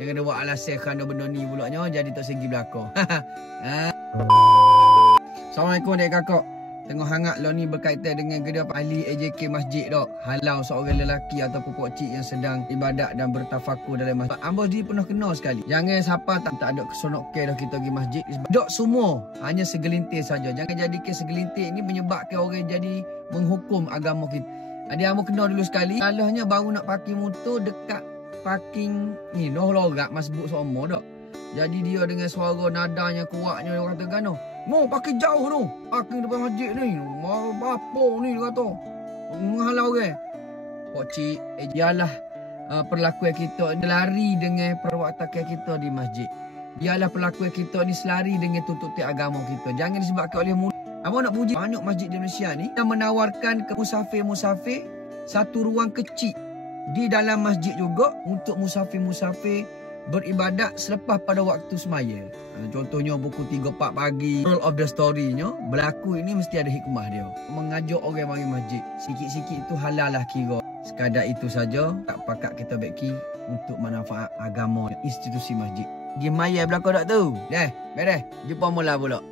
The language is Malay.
Jangan ada buat alasan kerana benda ni pulaknya jadi tak segi belakang. Assalamualaikum adik kakak. Tengah hangat lah ni berkaitan dengan kedua ahli AJK masjid dok. Halau seorang lelaki ataupun pokcik yang sedang ibadat dan bertafakur dalam masjid. Ambos dia pernah kena sekali. Jangan siapa tak ada kesonok dah kita pergi masjid. Dok semua hanya segelintir saja. Jangan jadikan segelintir ini menyebabkan orang jadi menghukum agama kita. Adik ambos kena dulu sekali. Salahnya baru nak parking motor dekat parking ni. Noh lorak masbuk semua dok. Jadi dia dengan suara nadanya kuatnya dia kata gano. Mau pakai jauh tu. Parking depan masjid ni. Mau apa ni dia kata. Menghalau orang. Pokcik, ialah perlakuan kita ni lari dengan perwatakan kita di masjid. Ialah perlakuan kita ni selari dengan tuntutan agama kita. Jangan disebabkan oleh mulut. Abang nak puji banyak masjid di Malaysia ni yang menawarkan ke musafir-musafir satu ruang kecil di dalam masjid juga untuk musafir-musafir beribadat selepas pada waktu semaya. Contohnya pukul 3-4 pagi. Moral of the story-nya berlaku ini mesti ada hikmah dia. Mengajak orang mari masjid. Sikit-sikit itu halal lah kira. Sekadar itu saja tak pakat kita beki untuk manfaat agama institusi masjid. Dia maya belakang tak tu. Dah, beres. Jumpa mula pula.